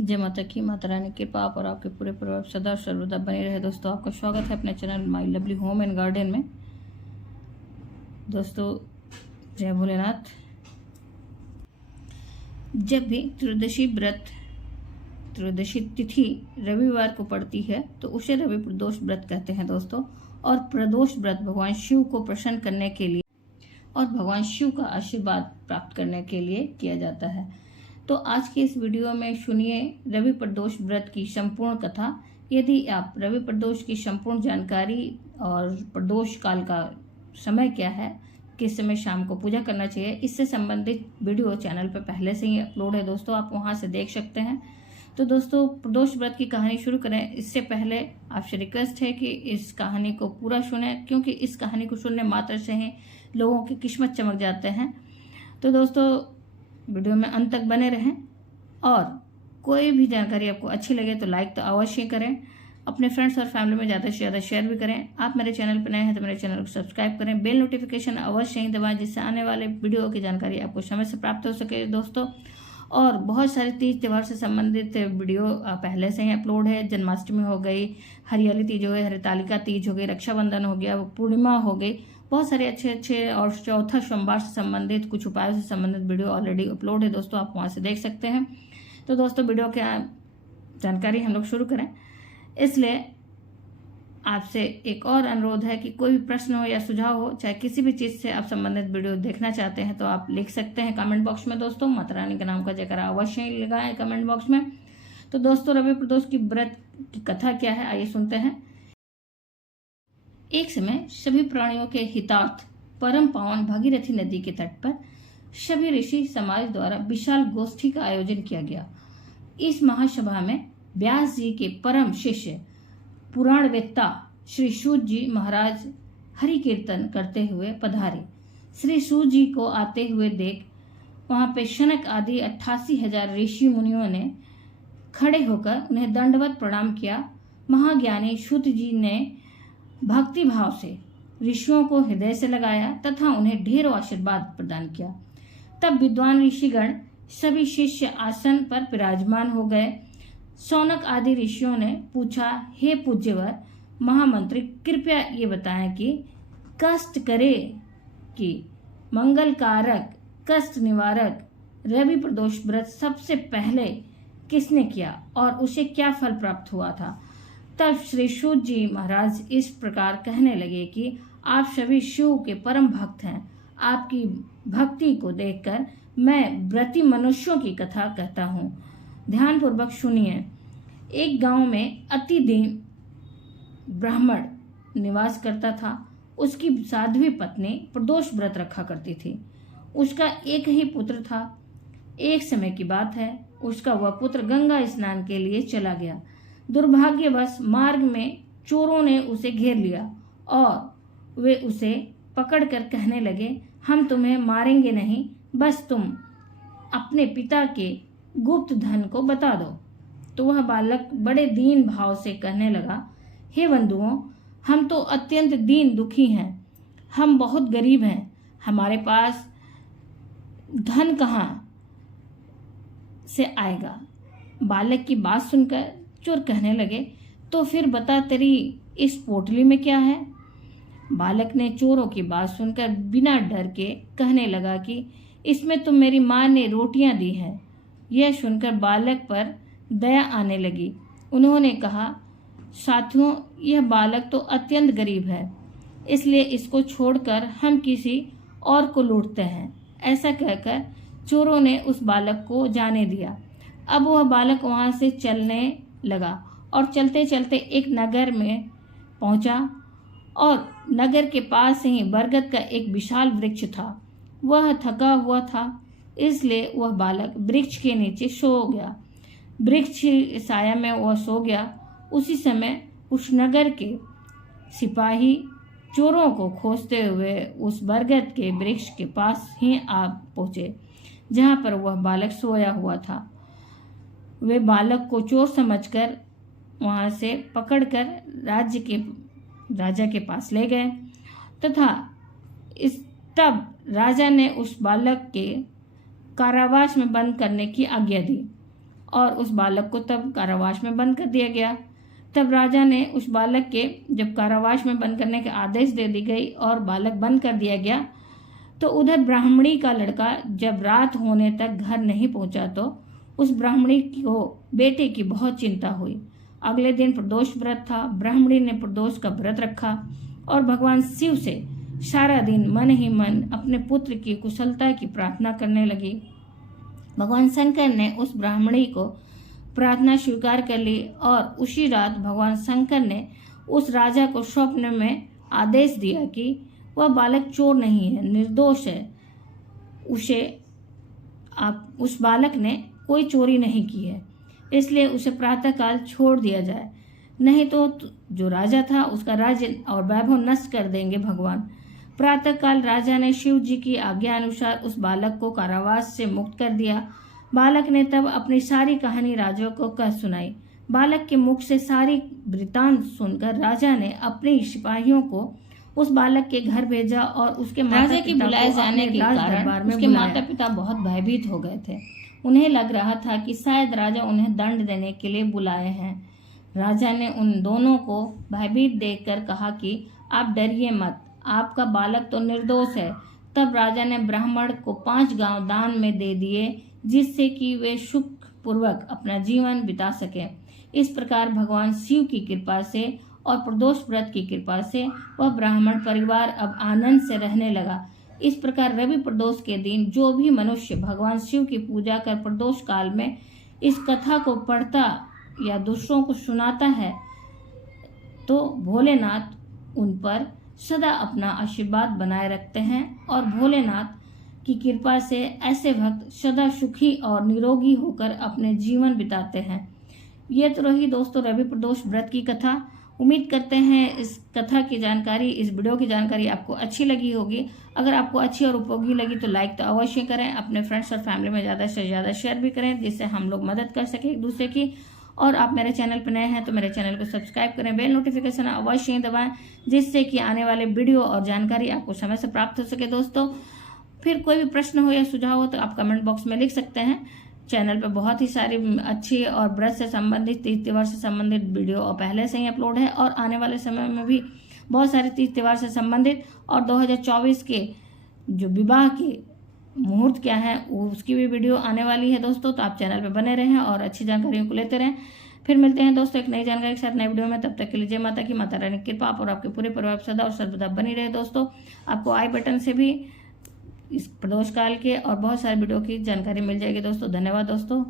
जय माता की। माता रानी की कृपा आप और आपके पूरे परिवार सदा सर्वदा बने रहे। दोस्तों, आपका स्वागत है अपने channel my lovely home and garden में। दोस्तों, जय भोलेनाथ। जब भी त्रयोदशी तिथि रविवार को पड़ती है तो उसे रवि प्रदोष व्रत कहते हैं दोस्तों। और प्रदोष व्रत भगवान शिव को प्रसन्न करने के लिए और भगवान शिव का आशीर्वाद प्राप्त करने के लिए किया जाता है। तो आज के इस वीडियो में सुनिए रवि प्रदोष व्रत की संपूर्ण कथा। यदि आप रवि प्रदोष की संपूर्ण जानकारी और प्रदोष काल का समय क्या है, किस समय शाम को पूजा करना चाहिए, इससे संबंधित वीडियो चैनल पर पहले से ही अपलोड है दोस्तों, आप वहां से देख सकते हैं। तो दोस्तों, प्रदोष व्रत की कहानी शुरू करें इससे पहले आपसे रिक्वेस्ट है कि इस कहानी को पूरा सुने, क्योंकि इस कहानी को सुनने मात्र से ही लोगों की किस्मत चमक जाते हैं। तो दोस्तों, वीडियो में अंत तक बने रहें और कोई भी जानकारी आपको अच्छी लगे तो लाइक तो अवश्य करें, अपने फ्रेंड्स और फैमिली में ज़्यादा से ज़्यादा शेयर भी करें। आप मेरे चैनल पर नए हैं तो मेरे चैनल को सब्सक्राइब करें, बेल नोटिफिकेशन अवश्य ही दबाएं, जिससे आने वाले वीडियो की जानकारी आपको समय से प्राप्त हो सके दोस्तों। और बहुत सारे तीज त्यौहार से संबंधित वीडियो पहले से ही अपलोड है। जन्माष्टमी हो गई, हरियाली तीज हो गई, हरितालिका तीज हो गई, रक्षाबंधन हो गया, पूर्णिमा हो गई, बहुत सारे अच्छे और चौथा सोमवार से संबंधित कुछ उपायों से संबंधित वीडियो ऑलरेडी अपलोड है दोस्तों, आप वहां से देख सकते हैं। तो दोस्तों, वीडियो की जानकारी हम लोग शुरू करें इसलिए आपसे एक और अनुरोध है कि कोई भी प्रश्न हो या सुझाव हो, चाहे किसी भी चीज से आप संबंधित वीडियो देखना चाहते हैं तो आप लिख सकते हैं कमेंट बॉक्स में दोस्तों। माता रानी के नाम का जयकारा अवश्य ही लगाएं कमेंट बॉक्स में। तो दोस्तों, रवि प्रदोष की व्रत की कथा क्या है, आइए सुनते हैं। एक समय सभी प्राणियों के हितार्थ परम पावन भागीरथी नदी के तट पर सभी ऋषि समाज द्वारा विशाल गोष्ठी का आयोजन किया गया। इस महासभा में व्यास जी के परम शिष्य पुराणवेत्ता श्री सूत जी महाराज हरि कीर्तन करते हुए पधारे। श्री सूत जी को आते हुए देख वहां पे शनक आदि 88,000 ऋषि मुनियों ने खड़े होकर उन्हें दंडवत प्रणाम किया। महाज्ञानी सूत जी ने भक्ति भाव से ऋषियों को हृदय से लगाया तथा उन्हें ढेरों आशीर्वाद प्रदान किया। तब विद्वान ऋषिगण सभी शिष्य आसन पर विराजमान हो गए। शौनक आदि ऋषियों ने पूछा, हे पूज्यवर महामंत्री, कृपया ये बताएं कि कष्ट करे कि मंगलकारक कष्ट निवारक रवि प्रदोष व्रत सबसे पहले किसने किया और उसे क्या फल प्राप्त हुआ था। तब श्री सूत जी महाराज इस प्रकार कहने लगे कि आप सभी शिव के परम भक्त हैं। आपकी भक्ति को देखकर मैं व्रती मनुष्यों की कथा कहता हूँ, ध्यान पूर्वक सुनिए। एक गांव में अति दीन ब्राह्मण निवास करता था। उसकी साध्वी पत्नी प्रदोष व्रत रखा करती थी। उसका एक ही पुत्र था। एक समय की बात है, उसका वह पुत्र गंगा स्नान के लिए चला गया। दुर्भाग्यवश मार्ग में चोरों ने उसे घेर लिया और वे उसे पकड़कर कहने लगे, हम तुम्हें मारेंगे नहीं, बस तुम अपने पिता के गुप्त धन को बता दो। तो वह बालक बड़े दीन भाव से कहने लगा, हे बंधुओं, हम तो अत्यंत दीन दुखी हैं, हम बहुत गरीब हैं, हमारे पास धन कहाँ से आएगा। बालक की बात सुनकर चोर कहने लगे, तो फिर बता तेरी इस पोटली में क्या है। बालक ने चोरों की बात सुनकर बिना डर के कहने लगा कि इसमें तो मेरी माँ ने रोटियां दी हैं। यह सुनकर बालक पर दया आने लगी। उन्होंने कहा, साथियों, यह बालक तो अत्यंत गरीब है, इसलिए इसको छोड़कर हम किसी और को लूटते हैं। ऐसा कहकर चोरों ने उस बालक को जाने दिया। अब वह बालक वहां से चलने लगा और चलते चलते एक नगर में पहुंचा और नगर के पास ही बरगद का एक विशाल वृक्ष था। वह थका हुआ था, इसलिए वह बालक वृक्ष के नीचे सो गया। वृक्ष साया में वह सो गया। उसी समय उस नगर के सिपाही चोरों को खोजते हुए उस बरगद के वृक्ष के पास ही आ पहुंचे जहां पर वह बालक सोया हुआ था। वे बालक को चोर समझकर वहां से पकड़कर राजा के पास ले गए तथा तब राजा ने उस बालक के कारावास में बंद करने की आज्ञा दी और उस बालक को तब कारावास में बंद कर दिया गया। तब राजा ने उस बालक के जब कारावास में बंद करने के आदेश दे दी गई और बालक बंद कर दिया गया, तो उधर ब्राह्मणी का लड़का जब रात होने तक घर नहीं पहुंचा तो उस ब्राह्मणी को बेटे की बहुत चिंता हुई। अगले दिन प्रदोष व्रत था। ब्राह्मणी ने प्रदोष का व्रत रखा और भगवान शिव से सारा दिन मन ही मन अपने पुत्र की कुशलता की प्रार्थना करने लगी। भगवान शंकर ने उस ब्राह्मणी को प्रार्थना स्वीकार कर ली और उसी रात भगवान शंकर ने उस राजा को स्वप्न में आदेश दिया कि वह बालक चोर नहीं है, निर्दोष है। उस बालक ने कोई चोरी नहीं की है, इसलिए उसे प्रातःकाल छोड़ दिया जाए, नहीं तो जो राजा था उसका राज्य और वैभव नष्ट कर देंगे भगवान। प्रातःकाल राजा ने शिव जी की आज्ञा अनुसार उस बालक को कारावास से मुक्त कर दिया। बालक ने तब अपनी सारी कहानी राजा को कह सुनाई। बालक के मुख से सारी वृतांत सुनकर राजा ने अपने सिपाहियों को उस बालक के घर भेजा और उसके राजा के बुलाए जाने के कारण उसके माता पिता बहुत भयभीत हो गए थे। उन्हें लग रहा था कि शायद राजा उन्हें दंड देने के लिए बुलाए हैं। राजा ने उन दोनों को भयभीत देखकर कहा कि आप डरिए मत, आपका बालक तो निर्दोष है। तब राजा ने ब्राह्मण को 5 गांव दान में दे दिए, जिससे कि वे सुख पूर्वक अपना जीवन बिता सके। इस प्रकार भगवान शिव की कृपा से और प्रदोष व्रत की कृपा से वह ब्राह्मण परिवार अब आनंद से रहने लगा। इस प्रकार रवि प्रदोष के दिन जो भी मनुष्य भगवान शिव की पूजा कर प्रदोष काल में इस कथा को पढ़ता या दूसरों को सुनाता है, तो भोलेनाथ उन पर सदा अपना आशीर्वाद बनाए रखते हैं और भोलेनाथ की कृपा से ऐसे भक्त सदा सुखी और निरोगी होकर अपने जीवन बिताते हैं। ये तो रही दोस्तों रवि प्रदोष व्रत की कथा। उम्मीद करते हैं इस कथा की जानकारी, इस वीडियो की जानकारी आपको अच्छी लगी होगी। अगर आपको अच्छी और उपयोगी लगी तो लाइक तो अवश्य करें, अपने फ्रेंड्स और फैमिली में ज़्यादा से ज़्यादा शेयर भी करें, जिससे हम लोग मदद कर सकें एक दूसरे की। और आप मेरे चैनल पर नए हैं तो मेरे चैनल को सब्सक्राइब करें, बेल नोटिफिकेशन अवश्य दबाएं, जिससे कि आने वाले वीडियो और जानकारी आपको समय से प्राप्त हो सके। दोस्तों फिर कोई भी प्रश्न हो या सुझाव हो तो आप कमेंट बॉक्स में लिख सकते हैं। चैनल पे बहुत ही सारी अच्छी और व्रत से संबंधित, तीज त्योहार से संबंधित वीडियो और पहले से ही अपलोड है और आने वाले समय में भी बहुत सारे तीज त्योहार से संबंधित और 2024 के जो विवाह के मुहूर्त क्या है उसकी भी वीडियो आने वाली है दोस्तों। तो आप चैनल पे बने रहें और अच्छी जानकारियों को लेते रहें। फिर मिलते हैं दोस्तों एक नई जानकारी के साथ नए वीडियो में। तब तक के लिए जय माता की, माता रानी की कृपा आप और आपके पूरे परिवार सदा और सर्वदा बनी रहे। दोस्तों आपको आई बटन से भी इस प्रदोष काल के और बहुत सारे वीडियो की जानकारी मिल जाएगी दोस्तों। धन्यवाद दोस्तों।